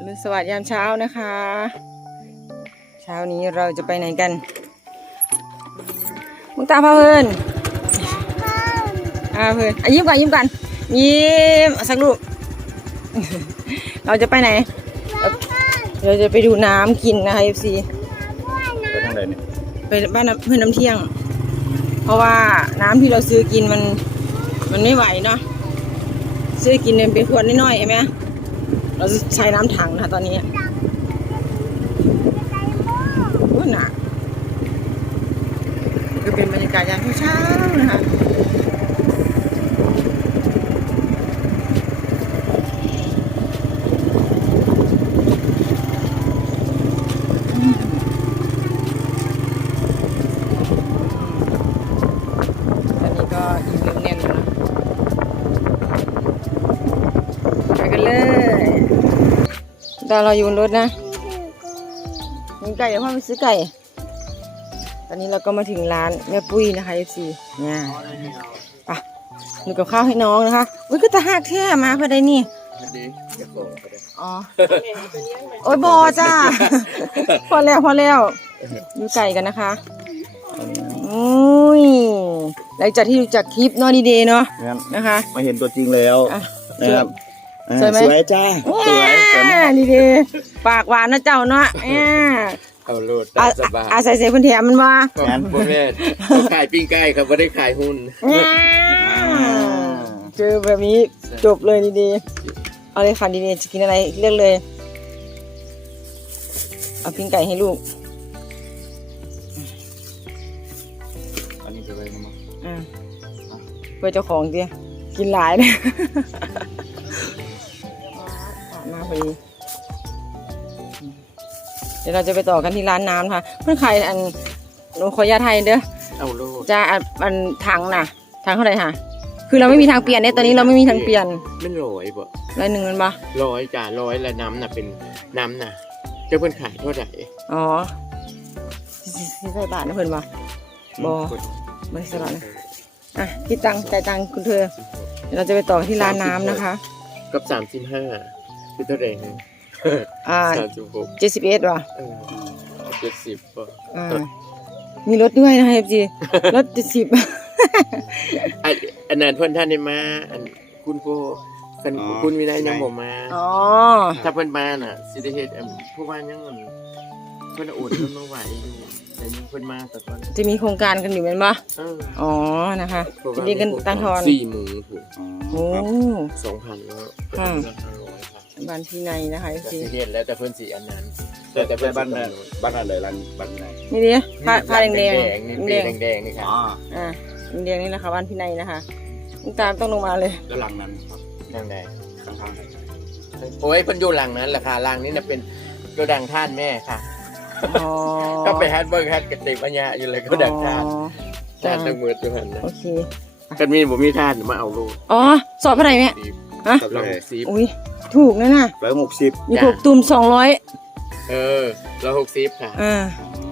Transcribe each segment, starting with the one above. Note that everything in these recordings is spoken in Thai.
อรุณสวัสดิ์ยามเช้านะคะ เช้านี้เราจะไปไหนกันมุกตาพาเพลินอาเพลินอะยิ้มก่อนยิ้มก่อนยิ้มเอาสักลูก เราจะไปไหน เราจะไปดูน้ำกินนะคะ FC ไปทางใดเนี่ยไปบ้านน้ำเพื่อนน้ำเที่ยง เพราะว่าน้ำที่เราซื้อกินมันมันไม่ไหวเนาะซื้อกินเนี่ยเป็นขวดน้อยๆใช่ไหม เราใช้น้ำถังนะตอนนี้นู่นนักก็เป็นบรรยากาศยามเช้านะคะ ตอนเราอยู่บนรถนะมีไก่เดี๋ยวพ่อไปซื้อไก่ ตอนนี้เราก็มาถึงร้านแม่ปุ้ยนะคะ FC เนี่ยไปดูกับข้าวให้น้องนะคะอุ้ยก็ตะหักแท้มาพอได้นี่ดีจะโกงก็ได้อ๋อโอ้ยบอจ้า พอแล้วพอแล้วดูไก่กันนะคะอุ้ยหลังจากที่ดูจากคลิปเนอดีเดย์เนาะงั้นนะคะ มาเห็นตัวจริงแล้วอะนะครับอ่าสวยไหมสวยจ้าสวย สวยมากดีเดย์ปากหวานนะเจ้าเนาะอ่าเอาโลดอาตามสบายอาศัยเสียเพิ่นแถมมันว่าขอบคุณแม่เขาขายปิ้งไก่ครับไม่ได้ขายหุ้นเจอแบบนี้จบเลยดีๆเอาเลยค่ะดีๆจะกินอะไรเลือกเลย เอาปิ้งไก่ให้ลูกอันนี้จะไปมั้งอ่าเพื่อเจ้าของเดียกินหลายเลยมา พอดี เดี๋ยวเราจะไปต่อกันที่ร้านน้ำค่ะเพื่อนขายอันหนูขออนุญาตไทยเด้อเอาโลดจะอันอันถังน่ะถังเท่าไหร่ค่ะคือเราไม่มีทางเปลี่ยนเนี่ยตอนนี้เราไม่มีทางเปลี่ยนไม่ร้อยบ่ร้อยหนึ่งมันปะร้อยจ้าร้อยและน้ำน่ะเป็นน้ำน่ะเจ้าเพิ่นขายเท่าไหร่อ๋อที่ใส่บาทนะเพื่อนปะบอไม่ใส่บาทนะอะคิดตังค์จ่ายตังค์คุณเธอ เดี๋ยวเราจะไปต่อที่ร้านน้ำนะคะ กับสามสิบห้า คือเท่าไหร่เนี่ยอ่าสามสิบหกเจ็ดสิบเอ็ดว่ะเออเจ็ดสิบป่ะอ่ามีรถด้วยนะคะเอฟจีรถเจ็ดสิบ อันอันนั้นเพิ่นท่านได้มาอันคุณผู้กันคุณวินัยยังบ่มา อ๋อ ถ้าเพิ่นมาน่ะสิได้เฮ็ดอันผู้ว่ายังอัน เพิ่นโอนเพิ่นมาไหวอยู่แต่ยังเพิ่นมาแต่ตอนจะมีโครงการกันอยู่เป็นปะเอออ๋อนะคะจะมีกันตังทอนสี่หมูถูกโอ้ สองพันแล้วค่ะราคาร้อยค่ะบ้านที่ในนะคะเอฟแต่ซีที่เรียนแล้วแต่เพิ่นสีอันนั้นแต่แต่บ้านไหนบ้านอะไรร้านบ้านไหนนี่ดิผ้าผ้าแดงแดงนี่แดปีงแดงๆนี่ค่ะอ๋ออ่าแดงๆนี่นะคะบ้านพี่ในนะคะลุงตามต้องลงมาเลยแล้วหลังนั้นครับแดงแดงข้างๆๆโอ้ยเพิ่นอยู่หลังนั้นแหละค่ะหลังนี้น่ะเป็นโกดังท่านแม่ค่ะ อ๋อก็ไปฮัดเบิ้งฮัดกระติกปัญญาอยู่เลยโกดังท่านอ๋อท่านต้องมือตัวหันนะโอเคกันมีบ่มีท่านมาเอาลูกอ๋อสอบอะไรเนี่ยสีฮะลองสีอุ้ยถูกนะน่ะร้อยหกสิบมีถูกตุ่มสองร้อยเออเราหกสิบค่ะอ่า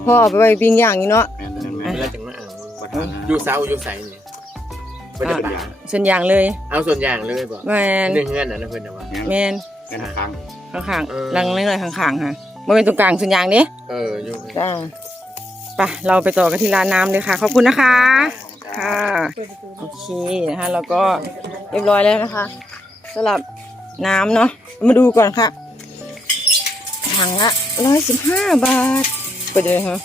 พ่อเอาไปไว้ปิ้งย่างนี่เนาะแม่นแม่นเวแม่นลาจังมาเอาบ้านนั้นอยู่เสาอยู่ใสนี่ไม่ได้ปัญหาส่วนอย่างเลย เอาส่วนอย่างเลยบ่แมนเรื่องเงื่อนน่ะนะเพิ่นน่ะว่าแมนแม่นข้างข้างเออๆลังน้อยๆข้างๆค่ะ มันเป็นตรงกลางส่วนอย่างเนี้เอออยู่จ้าไปเราไปต่อกันที่ร้านน้ำเลยค่ะ ขอบคุณนะคะ ค่ะ โอเคนะคะเราก็เรียบร้อยแล้วนะคะสำหรับน้ำเนาะมาดูก่อนค่ะถังละร้อยสิบห้าบาทก็เลยฮะ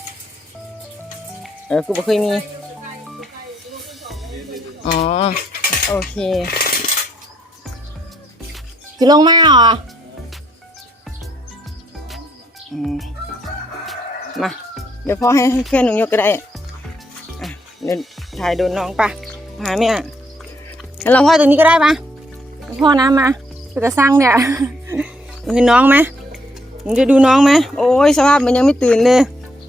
เออกูบ่เคยมี อ๋อ โอเคจะลงมาเหรออื มา เดี๋ยวพ่อให้แค่อนหนูยกก็ได้อะเดินถ่ายโดนน้องปะหาแม่อะแล้วเราพ่อตรงนี้ก็ได้ปะพ่อน้ำมาไปก็จะสร้างเนี่ยเห็นน้องไหมหนูจะดูน้องไหมโอ้ยสภาพมันยังไม่ตื่นเลย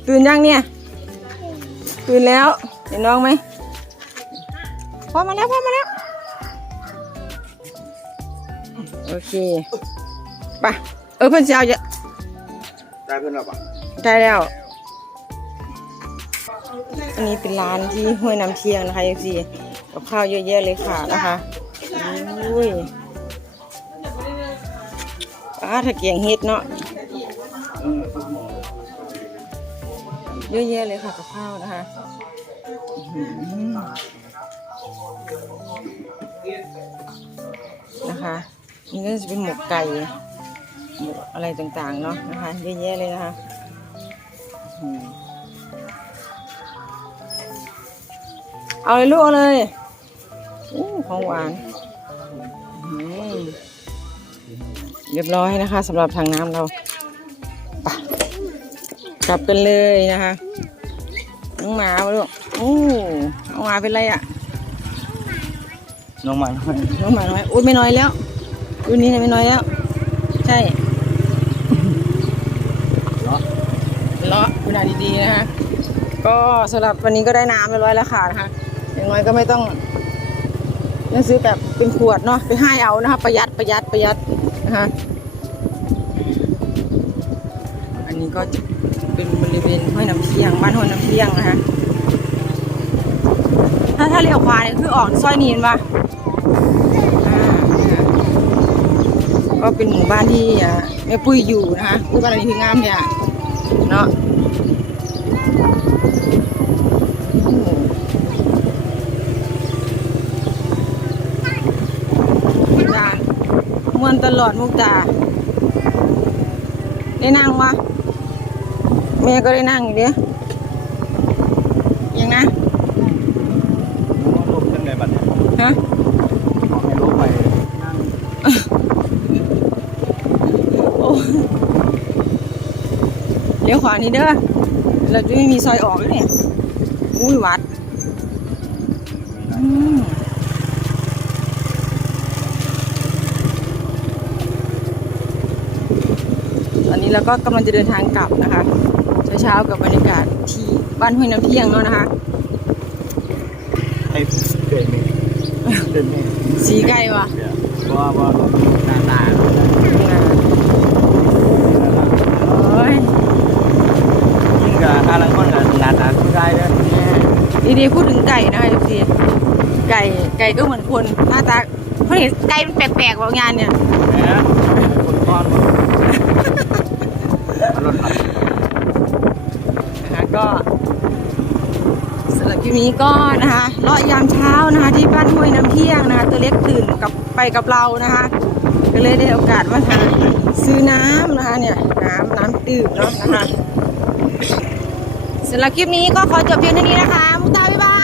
ตื่นยังเนี่ย ตื่นแล้วเห็นน้องไหมพ่อมาแล้วพ่อมาแล้วโอเคไปเออเพื่อนจะเอาเยอะ ได้เพื่อนเราปะได้แล้ว อันนี้เป็นร้านที่ห้วยน้ำเชียงนะคะยังซีกับข้าวเยอะแยะเลยค่ะนะคะอุ้ยป้าถ้าเกียงเฮ็ดเนาะเยอะแยะเลยค่ะกับข้าวนะคะนะคะนี่ก็จะเป็นหมกไก่ อะไรต่างๆเนาะนะคะเยอะแยะเลยนะคะอื้อหือเอาเลยลูกเอาเลยอู้ของหวานอื้อหือเรียบร้อยนะคะสำหรับทางน้ำเราไปกลับกันเลยนะคะน้องหมาวะลูกโอ้น้องหมาเป็นไรอะน้องมันน้องหมาน้อยอุ้ยไม่น้อยแล้วรุ่นนี้เนี่ยไม่น้อยแล้ว ใช่ เลาะดีๆนะคะ ก็สำหรับวันนี้ก็ได้น้ำเรียบร้อยแล้วค่ะนะคะอย่างน้อยก็ไม่ต้องนั่นซื้อแบบเป็นขวดเนาะไปให้เอานะคะ ประหยัดประหยัดประหยัดนะคะอันนี้ก็จะเป็นบริเวณห้วยน้ำเที่ยงบ้านห้วยน้ำเที่ยงนะคะถ้าถ้าเลี้ยวขวาเนี่ยคือออกซอยนีนปะก็เป็นหมู่บ้านที่แม่ปุ้ยอยู่นะคะปุ้ยบ้านหลังนี้คืองามเนี่ย เนาะโอ้จ้ามวนตลอดมุกตาได้นั่งวะแม่ก็ได้นั่งอยู่เดียวยังนะลมขึ้นไงบัดเนี่ยฮะไม่รู้ไปนั่งโอ้ เลี้ยวขวานี่เด้อเราจะไม่มีซอยออกแล้วเนี่ยอุ้ยวัดอืมตอนนี้เราก็กำลังจะเดินทางกลับนะคะ เช้าๆกับบรรยากาศที่บ้านห้วยน้ำเที่ยงเนาะนะคะให้เกิดมีเกิดมีสีไก่วะเพราะว่าว่าหน้าตา โอ้ย ยิ่งกับถ้าลังคนกับหน้าตาคือได้เลย ดีๆพูดถึงไก่นะคะทุกทีไก่ไก่ก็เหมือนคนหน้าตาเขาเห็นไก่มันแปลกๆว่างานเนี่ยนะคนก้อนรถขับนะคะก็สำหรับคลิปนี้ก็นะคะเลาะยามเช้านะคะ ที่บ้านห้วยน้ำเที่ยงนะคะ ตัวเล็กตื่นกับไปกับเรานะคะ ก็เลยได้โอกาสมาทานซื้อน้ำนะคะเนี่ย น้ำน้ำดื่มเนาะนะคะ สำหรับคลิปนี้ก็ขอจบเพียงเท่านี้นะคะ มุตาบ๊ายบาย